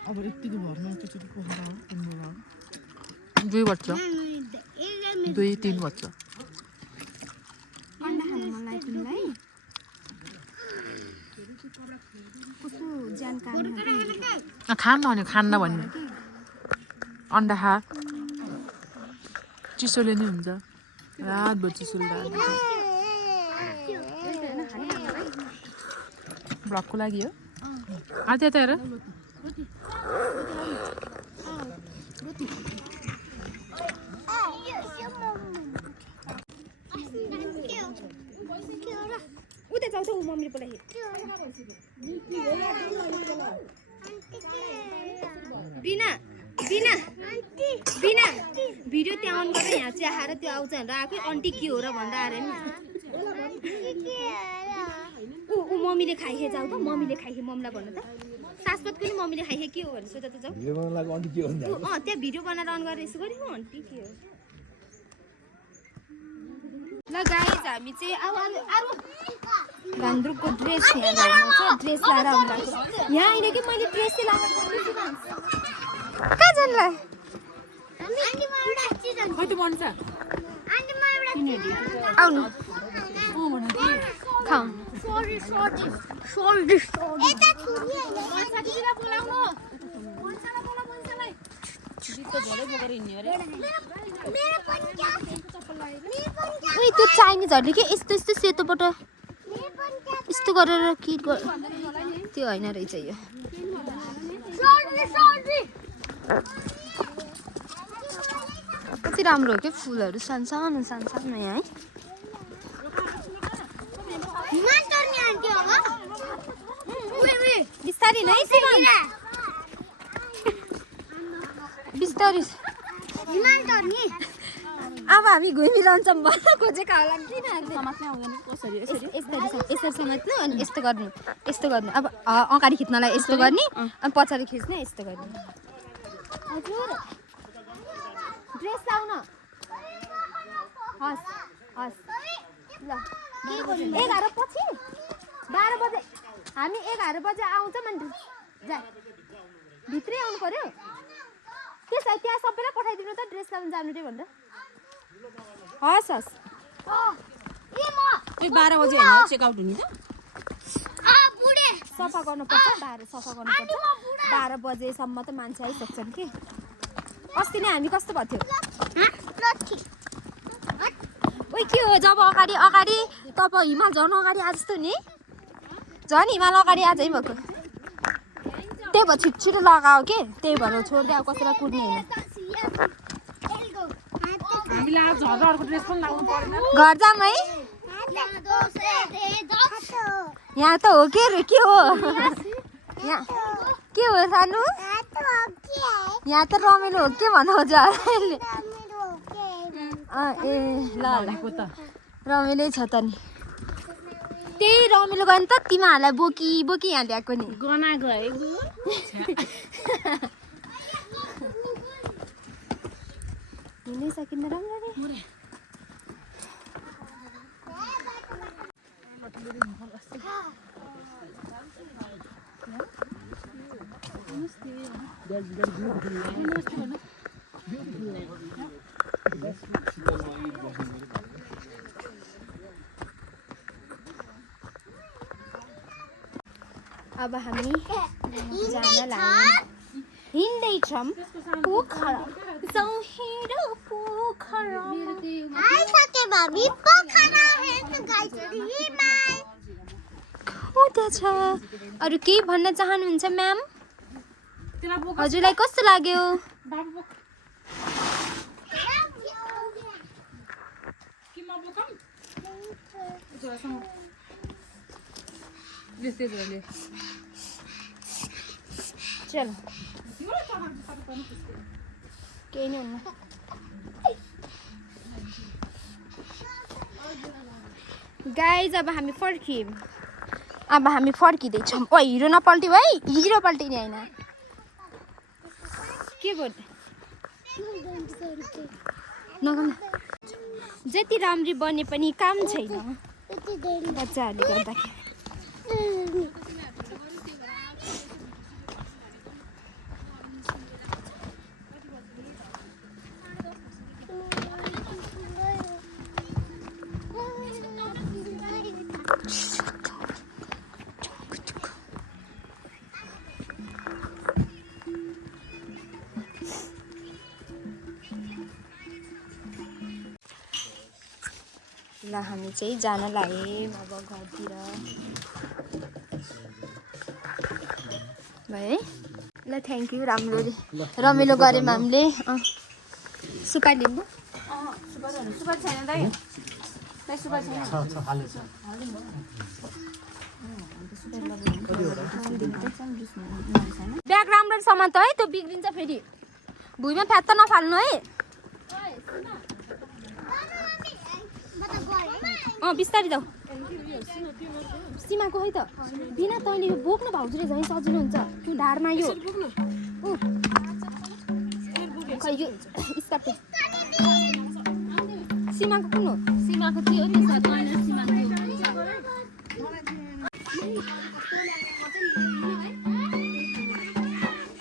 अब यतिको भर्नु दुई बज्छ 2-3 बज्छ खान्न खान्न भन्ने अन्डा खा चिसोले नि हुन्छ रातभर चिसोले ब्लगको लागि हो त्यहाँ त हेर उता जाउँछ ऊ मम्मीले बोलायो बिना बिना बिना भिडियो त्यहाँ अन गरेर यहाँ चाहिँ आएर त्यो आउँछ भनेर आएकै आन्टी के हो र भन्दा आएर नि ऊ मम्मीले खाइखे जाऊ त मम्मीले खाइखे मम्मीलाई भन्नु त सासपतको नि मम्मीले खाइखे के हो भनेर सोध त जाऊ त्यहाँ भिडियो बनाएर अन गरेर यसो गरेको आन्टी के हो ल गाइस हामी चाहिँ अब अरु गान्द्रुकको ड्रेस यहाँ लगाउँछ ड्रेस लाएर आउँछ यहाँ आइन कि मैले ड्रेस चाहिँ लगाएको कहाँ जान्ला आउनु खाऊ उयो त्यो चाइनिजहरूले के यस्तो यस्तो सेतोबाट यस्तो गरेर के त्यो होइन रहेछ यो कति राम्रो हो क्या फुलहरू सानो सानो यहाँ है बिस्तारी नै बिस्तारी अब हामी घुमिरहन्छौँ भन्न खोजेको होला किन यसरी समात्नु अनि यस्तो गर्नु अब अगाडि खिच्नलाई यस्तो गर्ने अनि पछाडि खिच्ने यस्तो गर्ने हजुर ड्रेस लाउन हस् ल 11 पछि 12 बजे हामी 11 बजे आउँछ भने जा भित्रै आउनु पर्यो त्यसलाई त्यहाँ सबैलाई पठाइदिनु त ड्रेस लाउन जानु रे भनेर हस् 12 बजे हैन चेकआउट हुने त सफा गर्नुपर्छ 12 बजेसम्म त मान्छे आइसक्छन् कि अस्ति नै हामी कस्तो भएको थियो ओइ के हो जब अगाडि तपाईँ हिमाल झर्नु अगाडि आज जस्तो नि झन् हिमाल अगाडि आज है भएको त्यही भएर छिटो लगाओ के त्यही भएर छोड्दै अब कसैलाई कुद्ने होइन घर जाऊँ है यहाँ त हो के हो यहाँ के हो सानो यहाँ त रमाइलो हो के भन्नुहुन्छ ए ल रमाइलो छ त नि त्यही रमाइलो गयो नि त तिमीहरूलाई बोकी यहाँ ल्याएको नि गना गए हिँड्नै सकिन्न राम्ररी अब हामी जान लाग्यौँ हिँड्दैछौँ पोखरा जाउँ हिँडो पोखरा त्यहाँ छ अरू केही भन्न चाहनुहुन्छ म्याम हजुरलाई कस्तो लाग्यो चलो केही नै हुन्न गाइज अब हामी फर्किँदैछौँ ओ हिरो नपल्ट्यो है हिरो पल्टिने होइन के गर्नु नगर्नु जति राम्री बने पनि काम छैन बच्चाहरूले गर्दाखेरि ल हामी चाहिँ जान लाग्यौँ अब घरतिर भयो है ल थ्याङ्क यू राम्रो रमाइलो गऱ्यौँ हामीले सुपारी लिनु सुपारी छैन दाइ सुपारी छैन ब्याग राम्रो सामान त है त्यो बिग्रिन्छ फेरि भुइँमा फ्यात्त नफाल्नु है बिस्तारी जाऊ सीमाको है त बिना तैँले यो बोक्न भाउजूले झैँ सजिलो हुन्छ त्यो ढाडमा यो खै यो स्कार्फ सीमाको कुन हो सीमाको थियो त्यसमा सीमाको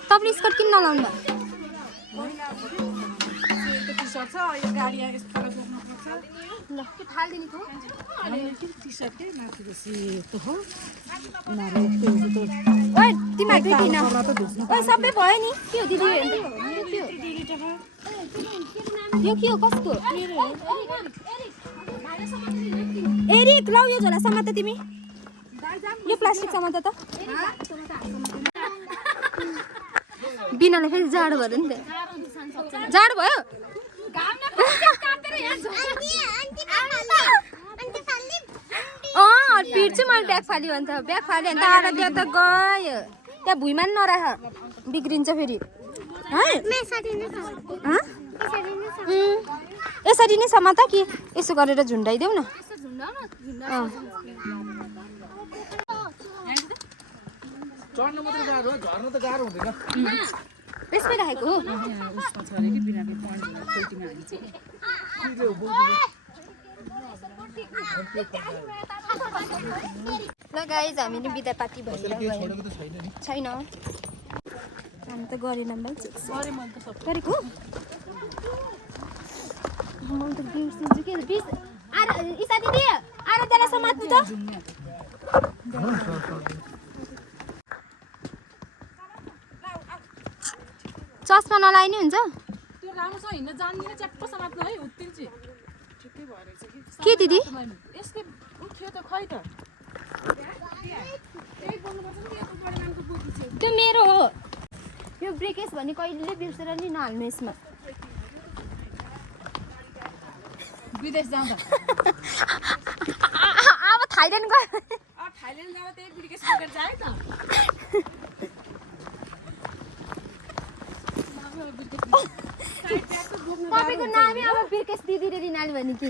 तपाईँले स्कर्ट किन नलाउनु ल के फाल्दिने थियो ओइ तिमीहरू दुई किन ओइ सबै भयो नि के हो दिदी यो के हो कसको एरिक लौ यो झोला समात तिमी यो प्लास्टिक समात त बिनाले फेरि जाडो भयो नि त जाडो भयो पिट चाहिँ मैले ब्याग फाल्यो भने त ब्याग फाल्यो भने त आएर त्यहाँ त गयो त्यहाँ भुइँमा पनि नराख बिग्रिन्छ फेरि है यसरी नै समात कि यसो गरेर झुन्डाइदेऊ न चढ्न मात्रै गाह्रो हो झर्न त गाह्रो हुँदैन त्यसमै राखेको हो ल गाइज हामीले बिदापाती भएर छैन हामी त गरेनौँ गरेको म त बिर्सिन्छु के इसा दिदी आएर त्यसलाई समात्नु त चस्मा नलाइ नि हुन्छ त्यो राम्रोसँग हिँड्न जान्दिनँ च्याप्प समात्नु है उत्तिन्छ ठिकै भएर के दिदी यसले उठ्यो त खै त त्यो मेरो हो यो ब्रेकेस भने कहिले बिर्सेर नि नहाल्नु यसमा विदेश जाँदा अब थाइल्यान्ड गयो थाइल्यान्ड जाँदा त्यही ब्रिकेस बोकेर जाए त तपाईँको नामै अब बिर्केस दिदी र रिनाल भने कि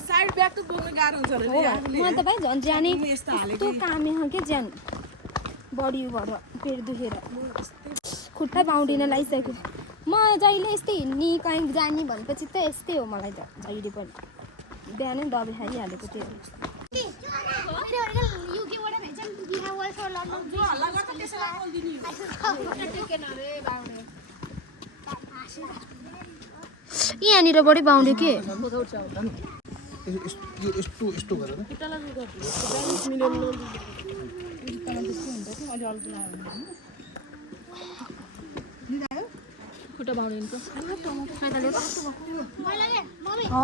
साइड ब्याग त बोक्न गाह्रो हुन्छ म त भाइ झन् जाने यस्तो कामे हो क्या ज्यान बडी भएर पेट दुखेर खुट्टा पाउँदैन लगाइसक्यो म जहिले यस्तै हिँड्ने कहीँ जाने भनेपछि त यस्तै हो मलाई त जहिले पनि बिहानै दबाई खाइहालेको त्यो यहाँनिर बढी बाउन्ड्री के यस्तो यस्तो गरेर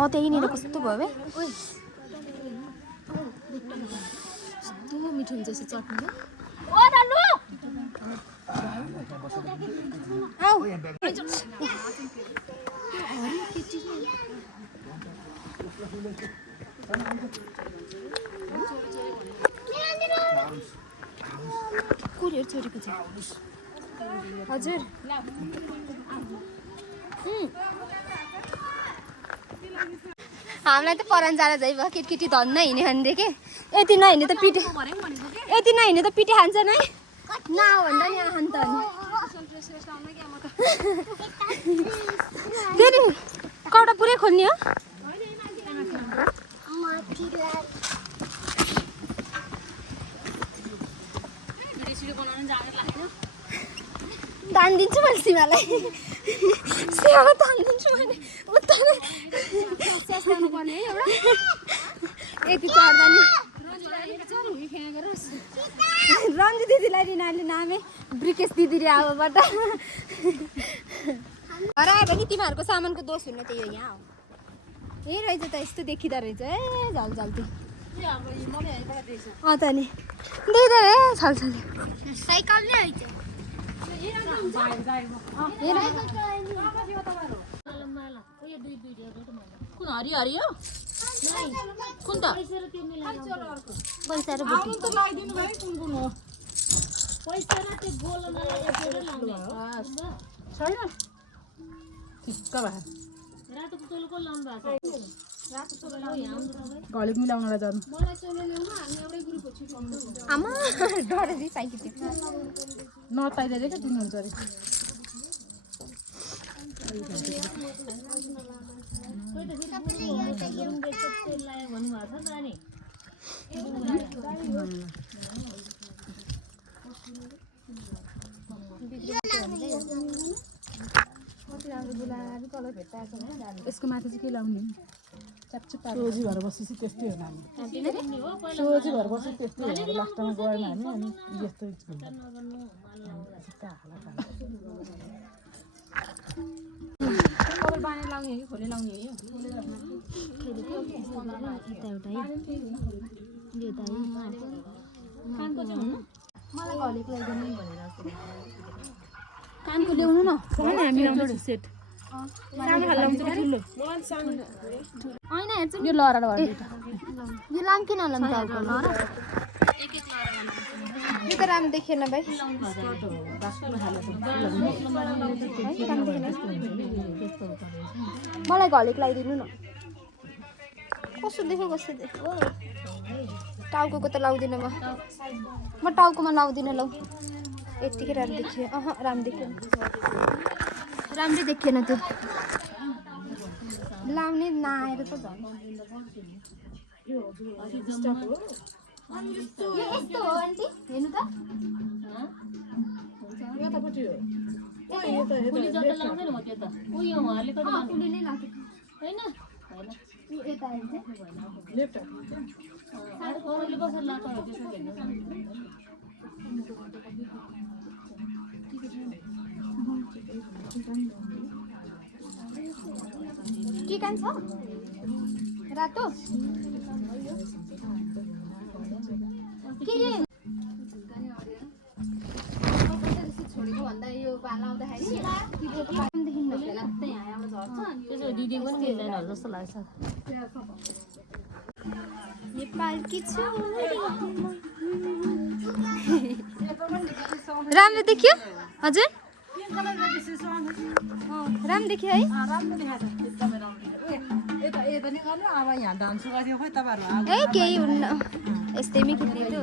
त्यहीँनिर कस्तो भयो कस्तो मिठो हुन्छ यसो चट्नी कुरियर छोडेको छ हजुर हामीलाई त परान जाँदा जाइ भयो केटी धन्न हिँड्यो भनेदेखि यति नहिँड्ने त पिटे यति नहिँड्ने त पिटे खान्छ नै नआऊ भन्दा नि आहान त फेरि कौटा पुरै खोल्ने हो तानिदिन्छु मैले सीमालाई सीमालाई तानिदिन्छु मैले उता यति चढ्दा नि रन्जु दिदीलाई रिनाले नामे ब्रिकेश दिदी रे अबबाट घर आयो भने तिमीहरूको सामानको दोष हुन त्यही हो यहाँ हो यही रहेछ त यस्तो देखिँदो रहेछ ए झल झल्ती त नि दिँदो रे छल छल साइकल नै होइन कुन हरियो हरियो कुन त पैसा र बुटी छैन ठिक्क भयो घलिक मिलाउनलाई जानु आमा डरेर साइकल नताइदिएर क्या दिनुहुन्छ अरे यसको माथि चाहिँ के लाउने सोझी भएर बसेपछि त्यस्तै हो नानी सोझी भएर बसेपछि त्यस्तै हो लास्टमा गएन हामी अनि यस्तो बाँधेर लाउने हो कि खोले लाउने हो मलाई घलेको लगाइदिनु भनेर कानको ल्याउनु न हामी लाउँछ सेट सानो खाले लाउँछ कि ठुलो होइन हेर्छु यो लहरा भएर यो लाम किन लाम टाउको यो त राम्रो देखेन भाइ मलाई घलेक लगाइदिनु न कस्तो देख्यो कस्तो देख्यो टाउको त लाउँदिनँ म टाउकोमा लाउँदिनँ लौ यतिकै राम्रो देखियो राम्रो देखिएन राम्रै देखिएन त्यो लाउने नआएर त झन् यस्तो हो आन्टी हेर्नु त फुली जता लाउँदैन म त्यो त उयो उहाँले कति फुली नै लाग्छ हैन यता हेर्छ अरूले बसेर लाएको त्यसो हेर्नु चिकन छ रातो के रे छोडेको भन्दा यो लाउँदाखेरि त्यसो दिदी पनि दिँदैन जस्तो लाग्छ नेपालकी छोरी राम्रो देखियो हजुर राम्रो देखियो है ए केही हुन्न यस्तैमै खिच्ने थियो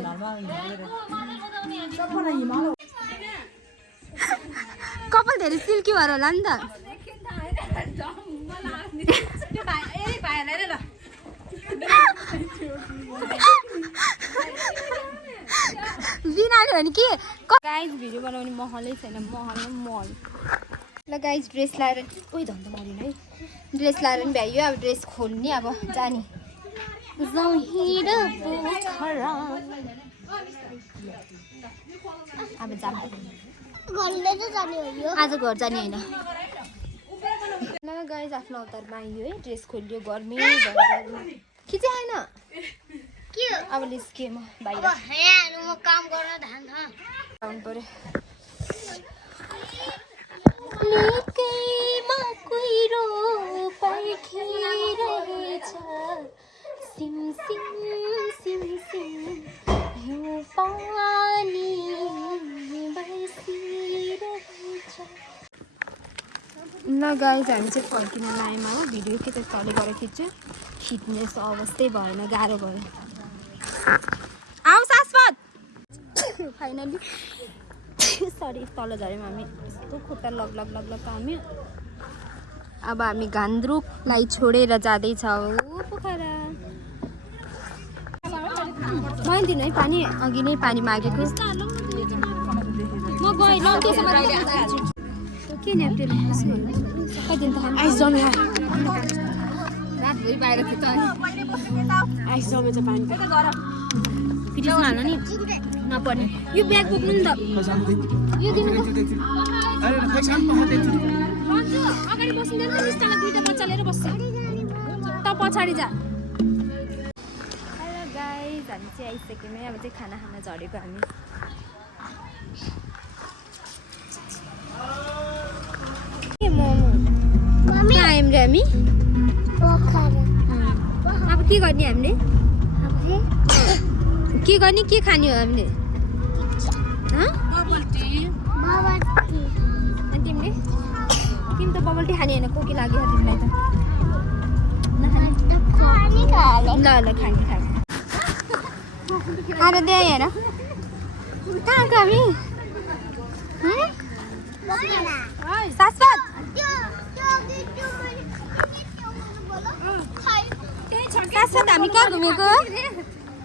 कपाल धेरै सिल्की भएर होला नि त बिना हाल्यो भने के गाइज भिडियो बनाउने महलै छैन महल ल गाइज ड्रेस लाएर ओइ धन्द मारिन है ड्रेस लाएर नि भ्याइयो अब ड्रेस खोल्ने अब जाने अब जाने आज घर जाने होइन ल गाइज आफ्नो अवतारमा आइयो है ड्रेस खोलियो गर्मी खिचे आएन अब निस्केँ म बाहिर काम गर्न धान्छ आउनु पर्यो ल गाइज हामी चाहिँ फर्किन लायौँ हो भिडियो के त तले गएर खिच्छु खिच्ने अवस्थै भएन गाह्रो भयो आऊ शाश्वत फाइनली सरी तल झऱ्यौँ हामी यस्तो खुट्टा लग काम्यो अब हामी घान्द्रुकलाई छोडेर जाँदैछौँ पोखरा मैले दिनु है पानी अघि नै पानी मागेको म गएँ के न्याप्टेल कति दिन त आइस जम्ला रातभरि बाहिर थियो त आइस जमेछ पानी फ्रिजमा हाल्नु नि नपर्ने यो ब्याग बोक्नु नि त यो दिनु अगाडि बस्दैन निस्तामा दुईटा बच्चा लिएर बस्छ त पछाडि जा हेलो गाइज हामी चाहिँ आइसक्यौँ है अब चाहिँ खाना खान झरेको हामी कहाँ आयौँ रे हामी अब के गर्ने हामीले के गर्ने के खाने हो हामीले अनि तिमीले तिमी त बबल टी खाने होइन कोकी लाग्यो तिमीलाई त ल खाने आएर दे हेर कहाँ हामी शाश्वत शाश्वत हामी कहाँ घुमेको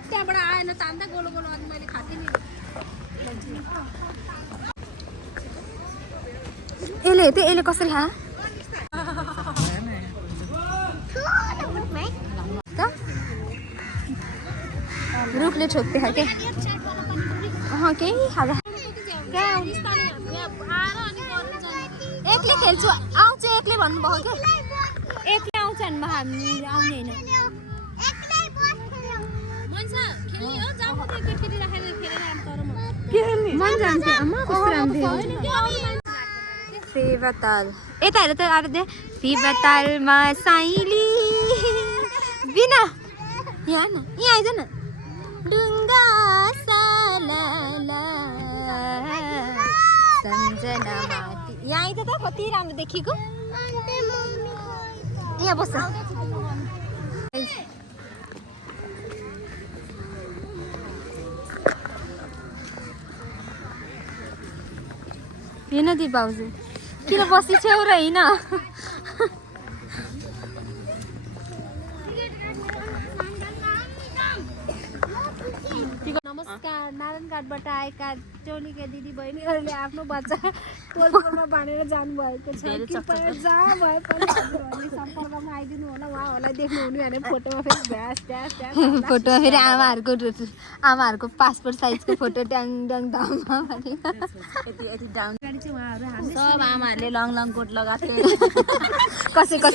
त्यहाँबाट आएन तान्दा गोलो अनि मैले खाँथेँ नि यसले कसरी खा रुखले छोप्दै खा के केही खाँदा एक्लै खेल्छु आउँछ एक्लै भन्नुभयो क्या एक्लै आउँछ भने हामी आउने होइन मन जान्छ फेवाताल यता हेर त आएर दे फेवातालमा साइली बिना यहाँ न यहाँ आइज न डुङ्गा साला सम्झना माथि यहाँ आइज त कति राम्रो देखेको यहाँ बस्छ हेर्न दि बाउजू किन बसी छेउ र होइन नमस्कार नारायणघाटबाट आएका टोलीका दिदी बहिनीहरूले आफ्नो बच्चा टोलमा बाँडेर जानुभएको छ कृपया जहाँ भए पनि हजुरहरूले सम्पर्कमा आइदिनु होला उहाँहरूलाई देख्नुहुने भने फोटोमा फेरि फोटोमा फेरि आमाहरूको पासपोर्ट साइजको फोटो ट्याङ धाममा सब आमाहरूले लङ कोट लगाएको कसैको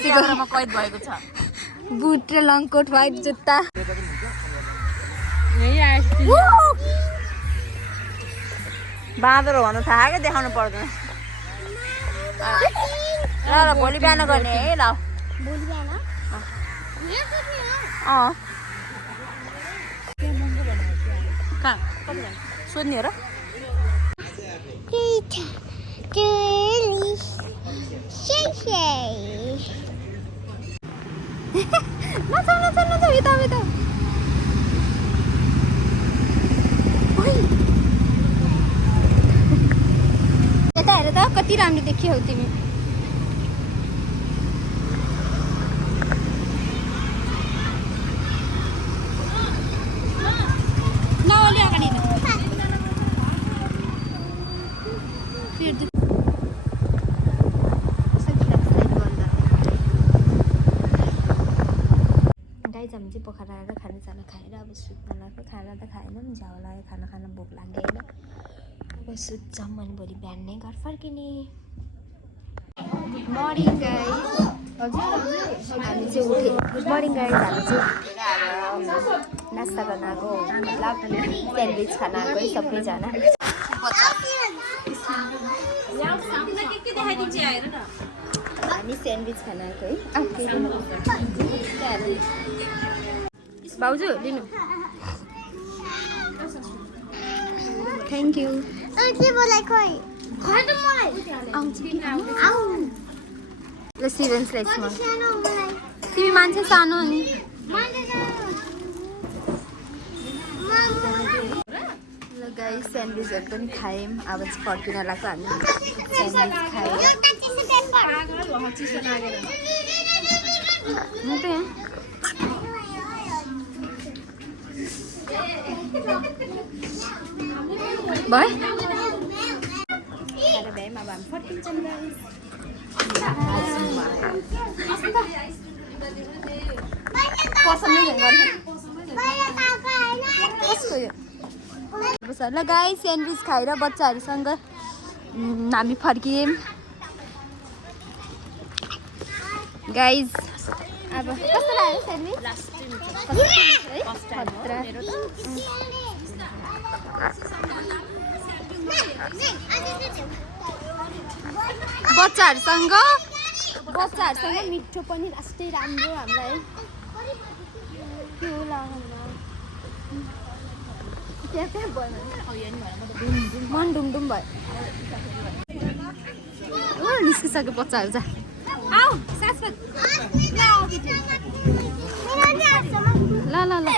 कैद भएको छ बुट र लङ कोट व्हाइट जुत्ता बाँदर भन्नु थाहा क्या देखाउनु पर्दैन ल भोलि बिहान गर्ने है ल कहाँ सोध्ने हो र यता हेर त कति राम्रो देखियो हौ तिमी चाहिँ पोखरा आएर खानासाना खाएर अब सुत्न लाग्यो खाना त खाएन झ्याउ लाग्यो खाना भोक लाग्दैन अब सुत्छौँ अनि भोलि बिहान नै घर फर्किने गुड मर्निङ गाइस हामी चाहिँ उठे गुड मर्निङ गाइस हामी चाहिँ उठेर नास्ता गर्न आएको मतलब स्यान्डविच खान आएको है सबैजना हामी स्यान्डविच खान आएको है भाउजू दिनु थ्याङ्क यू ल सिभेन्सलाई तिमी मान्छे सानो अनि ल गाइस स्यान्डविचहरू पनि खायौँ अब चाहिँ फर्किन लाग्छ हामी स्यान्डविच खाएर म त यहाँ भयो खाएर भ्यायौँ अब हामी फर्किन्छौँ गाइस ल गाइस स्यान्डविच खाएर बच्चाहरूसँग हामी फर्कियौँ गाइस अब कस्तो लाग्यो स्यान्डविच बच्चाहरूसँग मिठो पनि लास्टै राम्रो हामीलाई के होला मन डुमडुम भयो निस्किसक्यो बच्चाहरू जा आऊ ल ल ल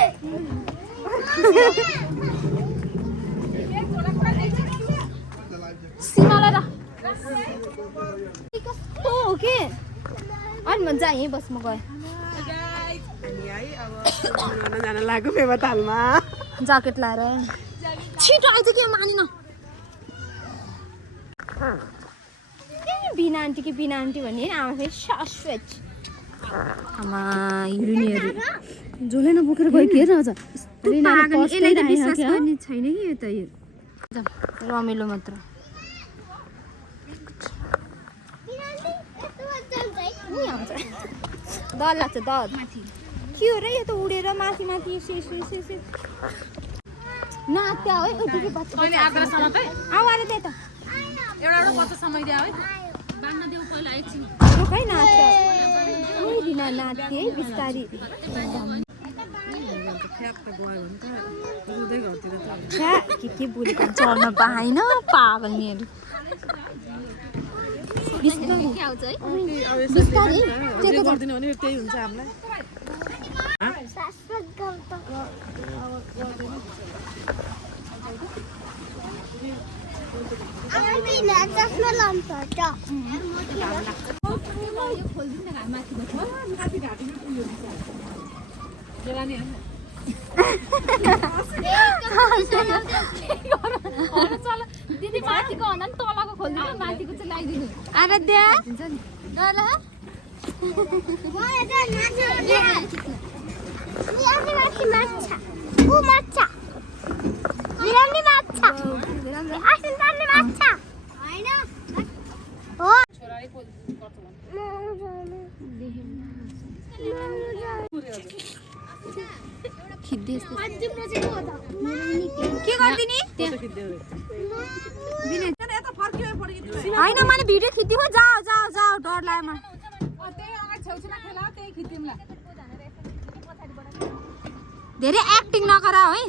सिमालाई र कस्तो हो के अनि भन्छ यहीँ बस म गएँ ज्याकेट लाएर छिटो आइज के मानिन बिना आन्टी कि बिना आन्टी भन्ने आमा फेरि सस्वेच आमा हिरोइनहरू जसले नबोकेर गयो के रहेछ यसलाई त विश्वास गर्ने छैन कि यो त यो रमाइलो मात्र डर लाग्छ डर के हो र यो त उडेर माथि माथि नात्या है आऊ त्यही त एउटा बच्चा समय दियो है बाँड्न देऊ पहिला एकछिन खै नाच्यो बिना नाच्थे है बिस्तारी के बोलेको चढ्न पाएन पागल मेरो दिदी माथिको भन्दा पनि तलको खोलिदिनु माथिको चाहिँ लगाइदिनु आराध्या के गरिदिने होइन मैले भिडियो खिच्दिएको जाऊ जाऊ जाऊ डर लाग्यो मलाई धेरै एक्टिङ नगरा है